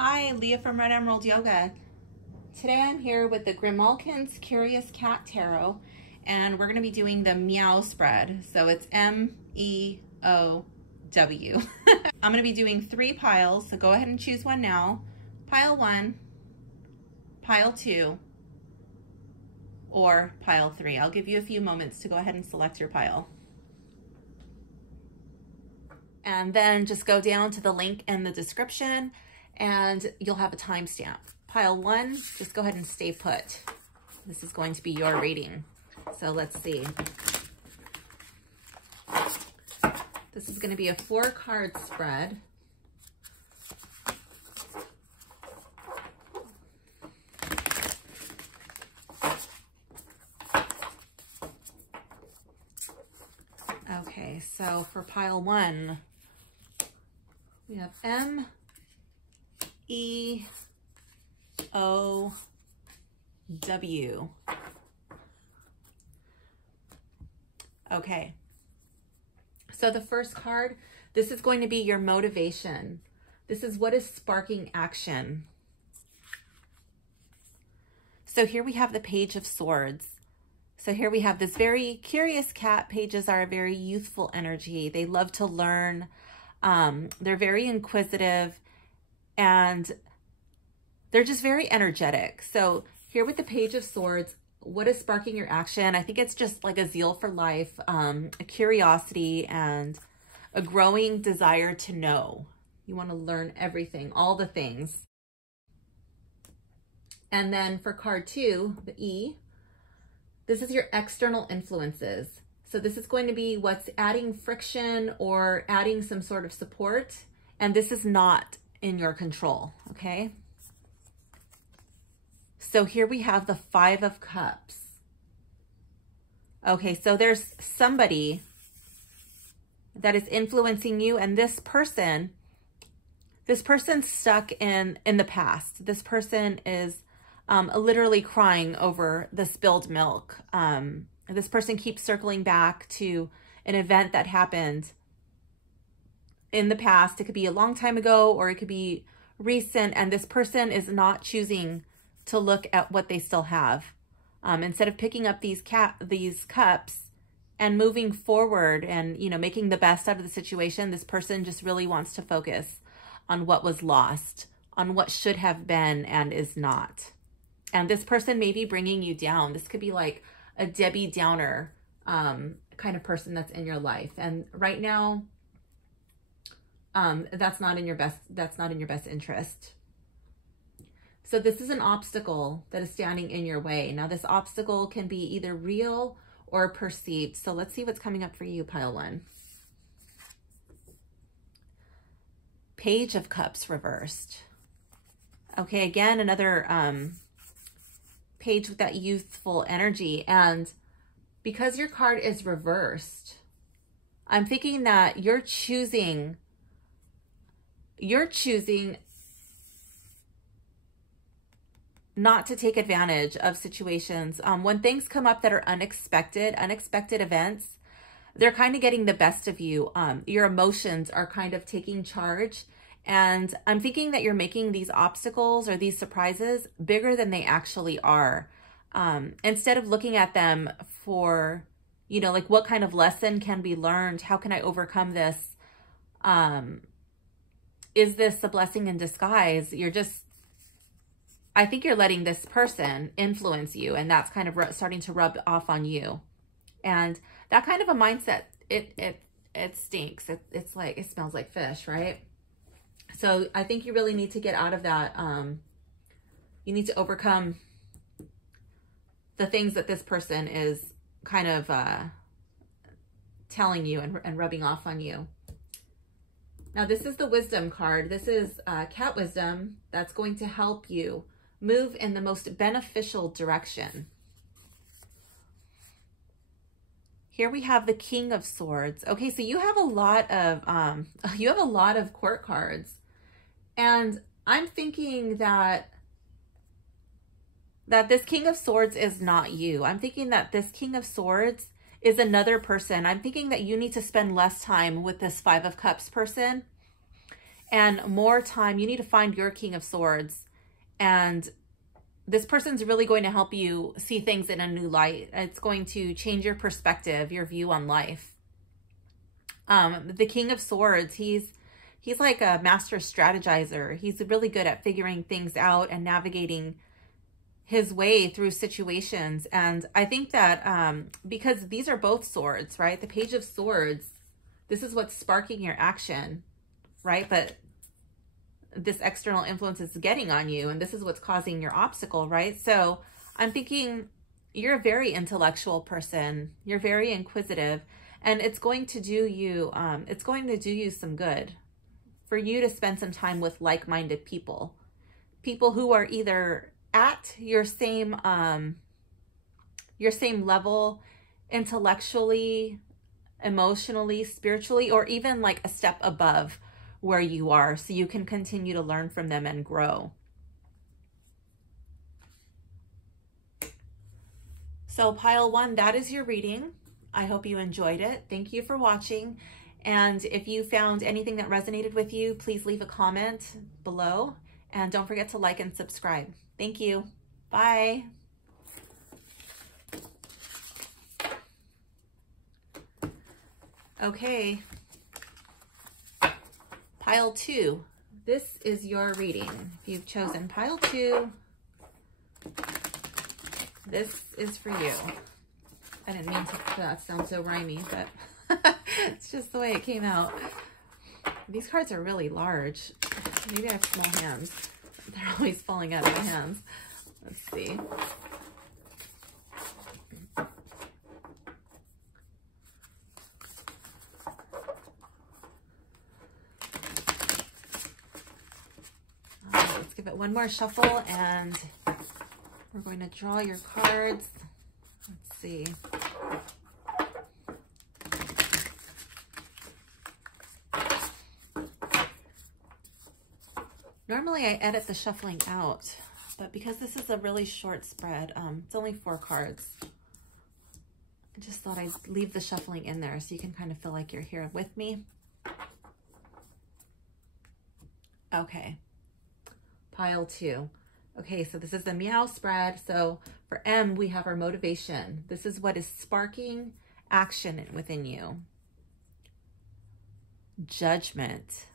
Hi, Leah from Red Emerald Yoga. Today I'm here with the Grimalkin's Curious Cat Tarot, and we're going to be doing the MEOW spread. So it's MEOW. I'm going to be doing 3 piles, so go ahead and choose one now. Pile 1, pile 2, or pile 3. I'll give you a few moments to go ahead and select your pile. And then just go down to the link in the description and you'll have a timestamp. Pile 1, just go ahead and stay put. This is going to be your reading. So let's see. This is going to be a 4-card spread. Okay, so for pile 1, we have MEOW. Okay, so the first card, this is going to be your motivation. This is what is sparking action. So here we have the Page of Swords. So here we have this very curious cat. Pages are a very youthful energy. They love to learn. They're very inquisitive and they're just very energetic. So here with the Page of Swords, what is sparking your action? I think it's just like a zeal for life, a curiosity, and a growing desire to know. You want to learn everything, all the things. And then for card 2, the E, this is your external influences. So this is going to be what's adding friction or adding some sort of support. And this is not in your control, okay? So here we have the 5 of Cups. Okay, so there's somebody that is influencing you, and this person's stuck in the past. This person is literally crying over the spilled milk. This person keeps circling back to an event that happened in the past. It could be a long time ago or it could be recent, and this person is not choosing to look at what they still have. Instead of picking up these cups and moving forward and, you know, making the best out of the situation, this person just really wants to focus on what was lost, on what should have been and is not. And this person may be bringing you down. This could be like a Debbie Downer kind of person that's in your life. And right now, that's not in your best interest. So this is an obstacle that is standing in your way. Now this obstacle can be either real or perceived. So let's see what's coming up for you, pile 1. Page of Cups reversed. Okay, again, another page with that youthful energy. And because your card is reversed, I'm thinking that you're choosing not to take advantage of situations. When things come up that are unexpected events, they're kind of getting the best of you. Your emotions are kind of taking charge. And I'm thinking that you're making these obstacles or these surprises bigger than they actually are. Instead of looking at them for, you know, like what kind of lesson can be learned? How can I overcome this? Is this a blessing in disguise? I think you're letting this person influence you, and that's kind of starting to rub off on you. And that kind of a mindset, it stinks. It's like, it smells like fish, right? So I think you really need to get out of that. You need to overcome the things that this person is kind of telling you and rubbing off on you. Now this is the Wisdom card. This is cat wisdom that's going to help you move in the most beneficial direction. Here we have the King of Swords. Okay, so you have a lot of court cards, and I'm thinking that this King of Swords is not you. I'm thinking that this King of Swords is another person. I'm thinking that you need to spend less time with this 5 of Cups person and more time. You need to find your King of Swords, and this person's really going to help you see things in a new light. It's going to change your perspective, your view on life. The King of Swords, he's like a master strategizer. He's really good at figuring things out and navigating his way through situations. And I think that because these are both swords, right? The Page of Swords, this is what's sparking your action, right? But this external influence is getting on you, and this is what's causing your obstacle, right? So I'm thinking you're a very intellectual person. You're very inquisitive, and it's going to do you, some good for you to spend some time with like-minded people, people who are either at your same level intellectually, emotionally, spiritually, or even like a step above where you are, so you can continue to learn from them and grow. So pile 1, that is your reading. I hope you enjoyed it. Thank you for watching. And if you found anything that resonated with you, please leave a comment below. And don't forget to like and subscribe. Thank you. Bye. Okay. Pile 2. This is your reading. If you've chosen pile 2, this is for you. I didn't mean for that to sound so rhymey, but it's just the way it came out. These cards are really large. Maybe I have small hands. They're always falling out of my hands. Let's see. Let's give it one more shuffle, and we're going to draw your cards. Let's see. Normally I edit the shuffling out, but because this is a really short spread, it's only 4 cards. I just thought I'd leave the shuffling in there so you can kind of feel like you're here with me. Okay, pile 2. Okay, so this is the MEOW spread. So for M, we have our motivation. This is what is sparking action within you. Judgment.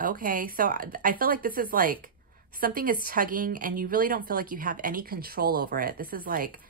Okay, so I feel like this is like something is tugging and you really don't feel like you have any control over it. This is like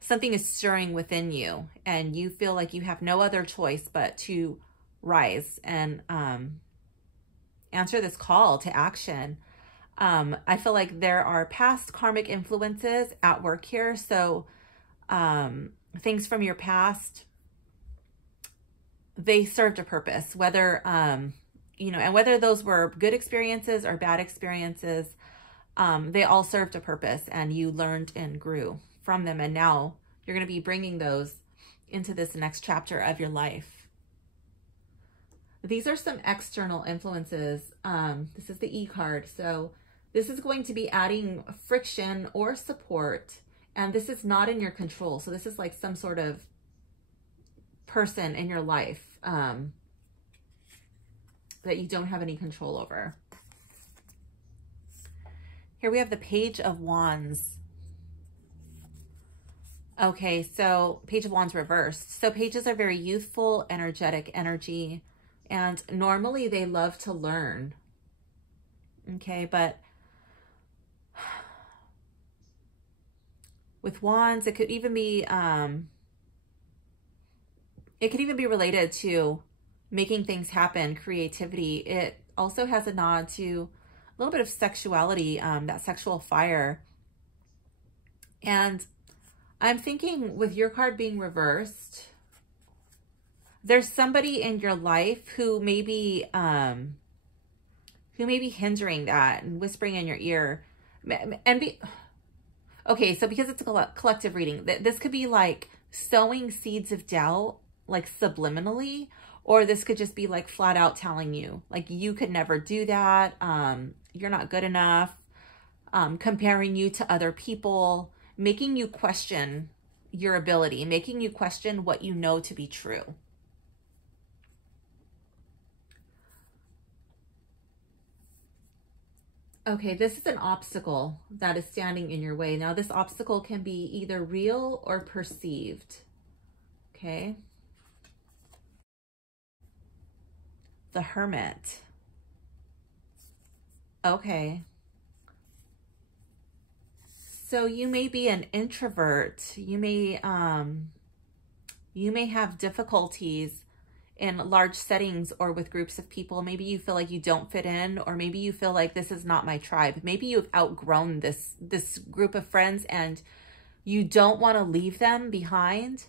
something is stirring within you and you feel like you have no other choice but to rise and answer this call to action. I feel like there are past karmic influences at work here. So things from your past, they served a purpose, whether, you know, and whether those were good experiences or bad experiences, they all served a purpose and you learned and grew from them. And now you're going to be bringing those into this next chapter of your life. These are some external influences. This is the E card. So this is going to be adding friction or support, and this is not in your control. So this is like some sort of person in your life that you don't have any control over. Here we have the Page of Wands. Okay, so Page of Wands reversed. So pages are very youthful, energetic energy, and normally they love to learn. Okay, but with wands, it could even be related to making things happen, creativity. It also has a nod to a little bit of sexuality, that sexual fire. And I'm thinking with your card being reversed, there's somebody in your life who may be hindering that and whispering in your ear. Okay, so because it's a collective reading, this could be like sowing seeds of doubt, like subliminally, or this could just be like flat out telling you, like, you could never do that, you're not good enough, comparing you to other people, making you question your ability, making you question what you know to be true. Okay, this is an obstacle that is standing in your way. Now, this obstacle can be either real or perceived. Okay. The Hermit. Okay. So you may be an introvert. You may have difficulties in large settings or with groups of people. Maybe you feel like you don't fit in, or maybe you feel like this is not my tribe. Maybe you've outgrown this group of friends and you don't want to leave them behind,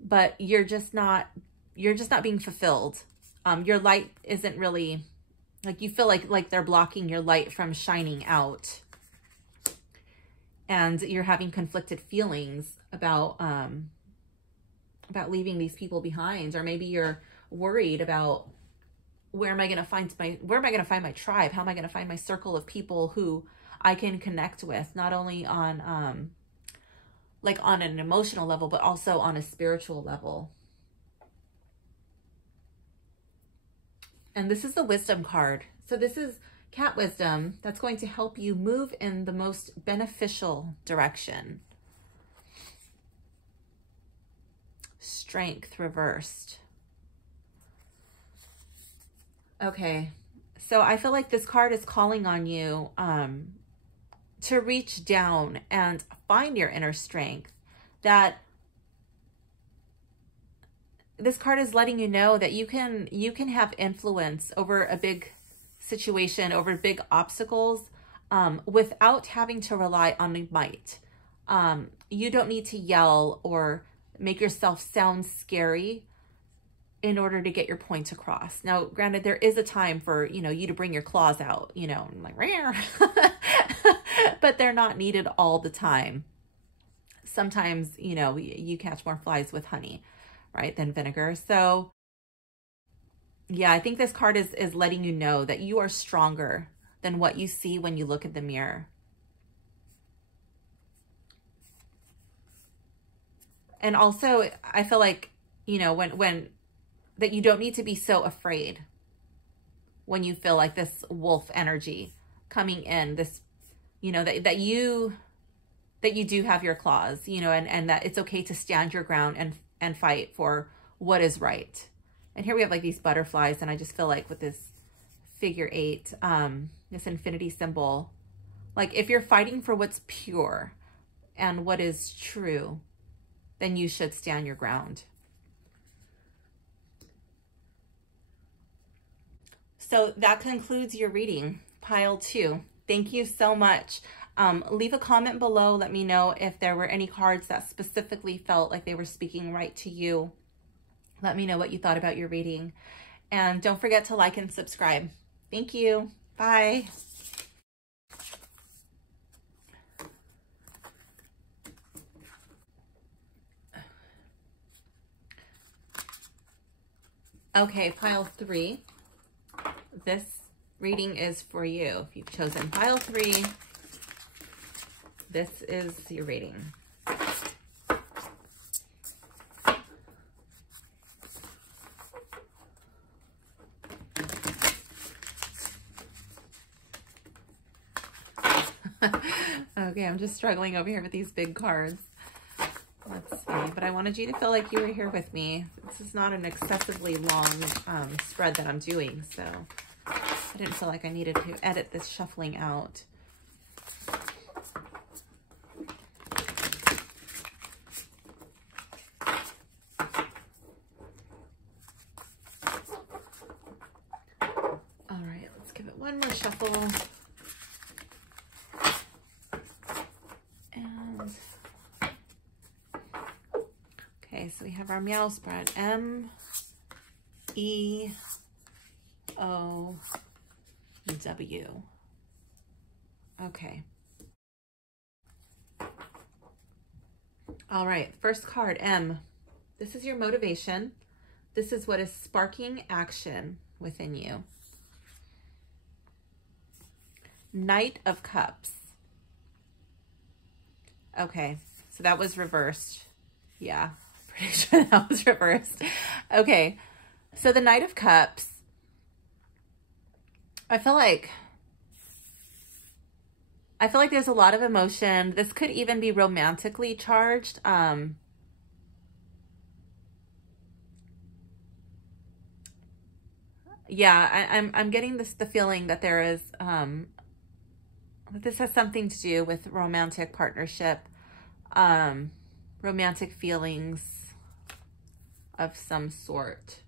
but you're just not being fulfilled. Your light isn't really, like, you feel like they're blocking your light from shining out. And you're having conflicted feelings about leaving these people behind, or maybe you're worried about where am I going to find my tribe? How am I going to find my circle of people who I can connect with, not only on like on an emotional level, but also on a spiritual level. And this is the Wisdom card. So this is cat wisdom that's going to help you move in the most beneficial direction. Strength reversed. Okay, so I feel like this card is calling on you to reach down and find your inner strength. That this card is letting you know that you can have influence over a big situation, over big obstacles, without having to rely on might. You don't need to yell or make yourself sound scary in order to get your point across. Now, granted, there is a time for, you to bring your claws out, like, rare. But they're not needed all the time. Sometimes, you catch more flies with honey, right, than vinegar. So yeah, I think this card is letting you know that you are stronger than what you see when you look at the mirror. And also, I feel like, when that you don't need to be so afraid when you feel like this wolf energy coming in, this, that you do have your claws, and that it's okay to stand your ground and fight for what is right. And here we have like these butterflies, and I just feel like with this figure 8, this infinity symbol, like if you're fighting for what's pure and what is true, then you should stand your ground. So that concludes your reading, pile 2. Thank you so much. Leave a comment below. Let me know if there were any cards that specifically felt like they were speaking right to you. Let me know what you thought about your reading. And don't forget to like and subscribe. Thank you. Bye. Okay, pile 3. This reading is for you. If you've chosen pile 3, this is your reading. Okay, I'm just struggling over here with these big cards. Let's see, but I wanted you to feel like you were here with me. This is not an excessively long spread that I'm doing, so I didn't feel like I needed to edit this shuffling out. All right, let's give it one more shuffle. Okay, so we have our MEOW spread. M-E-O-W. Okay. All right, first card, M. This is your motivation. This is what is sparking action within you. Knight of Cups. Okay, so that was reversed. Yeah. Pretty sure that was reversed. Okay, so the Knight of Cups, I feel like I feel like there's a lot of emotion. This could even be romantically charged. Yeah, I'm getting the feeling that there is, this has something to do with romantic partnership, romantic feelings of some sort.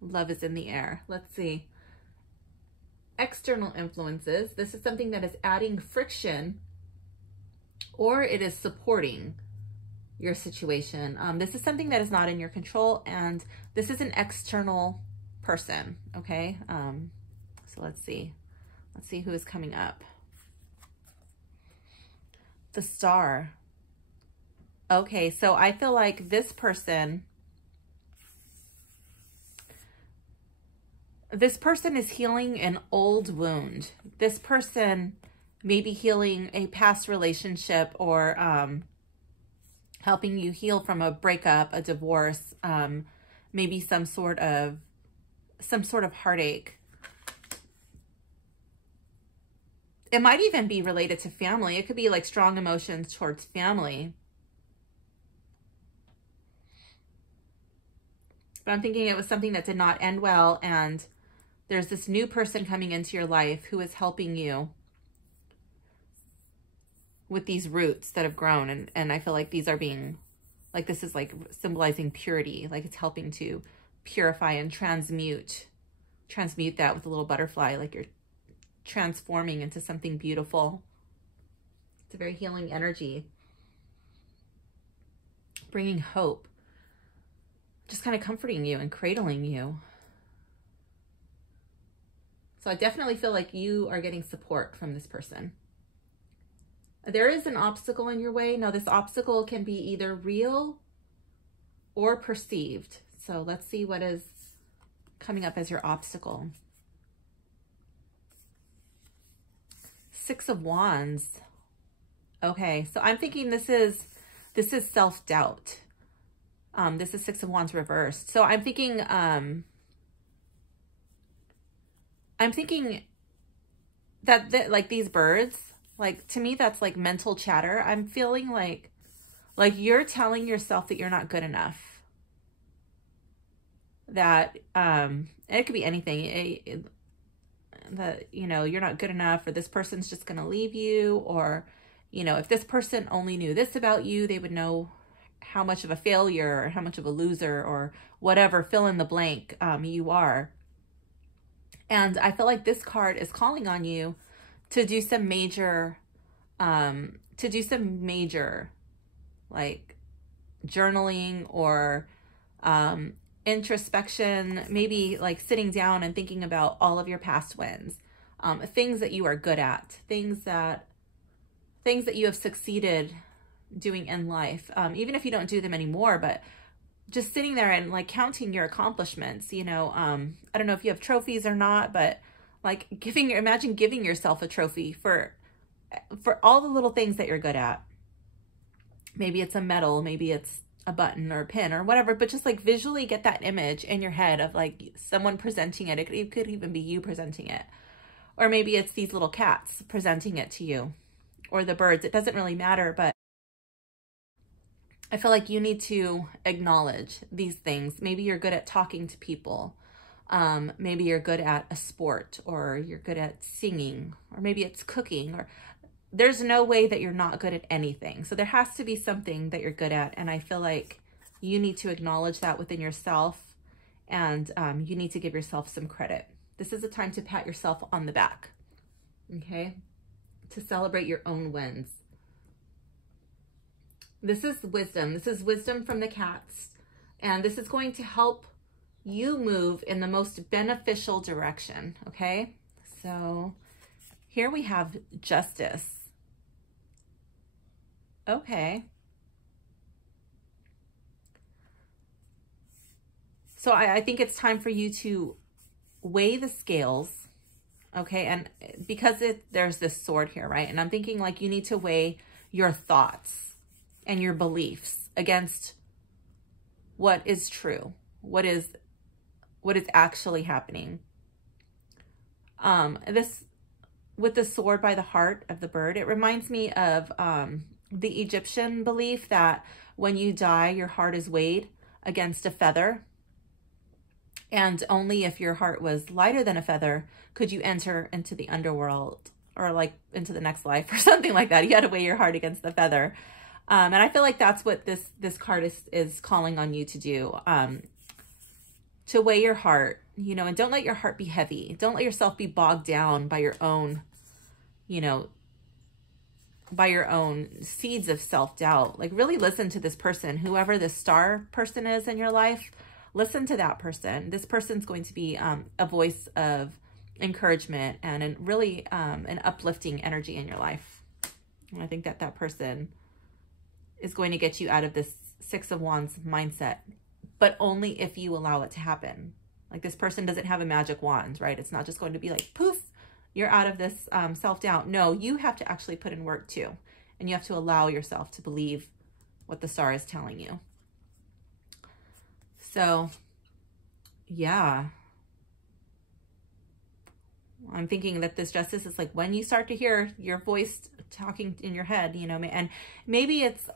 Love is in the air. Let's see. External influences. This is something that is adding friction, or it is supporting your situation. This is something that is not in your control, and this is an external person, okay? So let's see. Let's see who is coming up. The Star. Okay, so I feel like this person is healing an old wound. This person may be healing a past relationship, or helping you heal from a breakup, a divorce, maybe some sort of heartache. It might even be related to family. It could be like strong emotions towards family. But I'm thinking it was something that did not end well, and there's this new person coming into your life who is helping you with these roots that have grown. And I feel like these are being, like, this is like symbolizing purity. Like it's helping to purify and transmute that with a little butterfly. Like you're transforming into something beautiful. It's a very healing energy. Bringing hope. Just kind of comforting you and cradling you. So I definitely feel like you are getting support from this person. There is an obstacle in your way. Now, this obstacle can be either real or perceived. So let's see what is coming up as your obstacle. Six of Wands. Okay, so I'm thinking this is self-doubt. This is Six of Wands reversed. So I'm thinking that like these birds, like to me that's like mental chatter. I'm feeling like you're telling yourself that you're not good enough. That it could be anything. That, you know, you're not good enough, or this person's just going to leave you, or, you know, if this person only knew this about you, they would know how much of a failure or how much of a loser or whatever, fill in the blank, you are. And I feel like this card is calling on you to do some major, like journaling or, introspection, maybe like sitting down and thinking about all of your past wins, things that you are good at, things that you have succeeded doing in life, even if you don't do them anymore, but just sitting there and like counting your accomplishments, you know. I don't know if you have trophies or not, but like imagine giving yourself a trophy for all the little things that you're good at. Maybe it's a medal, maybe it's a button or a pin or whatever, but just like visually get that image in your head of like someone presenting it. It could even be you presenting it. Or maybe it's these little cats presenting it to you, or the birds. It doesn't really matter, but I feel like you need to acknowledge these things. Maybe you're good at talking to people. Maybe you're good at a sport, or you're good at singing, or maybe it's cooking, or there's no way that you're not good at anything. So there has to be something that you're good at. And I feel like you need to acknowledge that within yourself, and you need to give yourself some credit. This is a time to pat yourself on the back, okay? To celebrate your own wins. This is wisdom. This is wisdom from the cats. And this is going to help you move in the most beneficial direction, okay? So here we have Justice. Okay. So I think it's time for you to weigh the scales, okay? And because there's this sword here, right? And I'm thinking like you need to weigh your thoughts and your beliefs against what is true, what is with the sword by the heart of the bird, it reminds me of the Egyptian belief that when you die, your heart is weighed against a feather. And only if your heart was lighter than a feather could you enter into the underworld, or like into the next life or something like that. You had to weigh your heart against the feather. And I feel like that's what this card is calling on you to do. To weigh your heart, you know, and don't let your heart be heavy. Don't let yourself be bogged down by your own, you know, by your own seeds of self-doubt. Like, really listen to this person, whoever this star person is in your life. Listen to that person. This person's going to be a voice of encouragement and really an uplifting energy in your life. And I think that that person is going to get you out of this Six of Wands mindset, but only if you allow it to happen. Like, this person doesn't have a magic wand, right? It's not just going to be like, poof, you're out of this self-doubt. No, you have to actually put in work too. And you have to allow yourself to believe what the star is telling you. So, yeah. I'm thinking that this justice is like when you start to hear your voice talking in your head, you know, and maybe it's,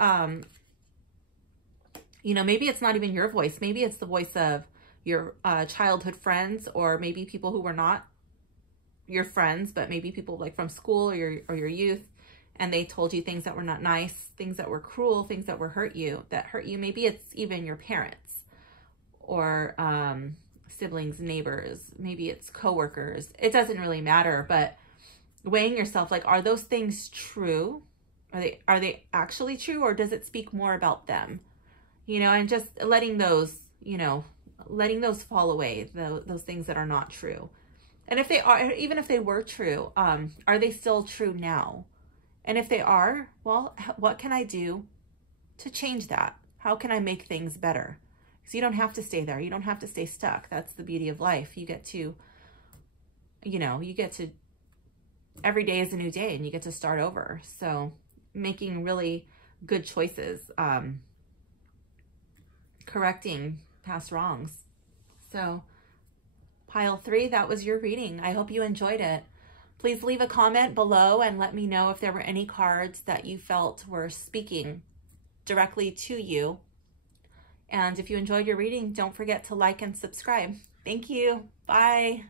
you know, maybe it's not even your voice. Maybe it's the voice of your childhood friends, or maybe people who were not your friends, but maybe people like from school or your youth, and they told you things that were not nice, things that were cruel, things that hurt you. Maybe it's even your parents or siblings, neighbors, maybe it's coworkers. It doesn't really matter, but weighing yourself, like, are those things true? Are they actually true, or does it speak more about them? You know, and just letting those, you know, letting those fall away, those things that are not true. And if they are, even if they were true, are they still true now? And if they are, well, what can I do to change that? How can I make things better? Because you don't have to stay there. You don't have to stay stuck. That's the beauty of life. You get to, you know, every day is a new day, and you get to start over. So making really good choices, correcting past wrongs. So pile 3, that was your reading. I hope you enjoyed it. Please leave a comment below and let me know if there were any cards that you felt were speaking directly to you. And if you enjoyed your reading, don't forget to like and subscribe. Thank you. Bye.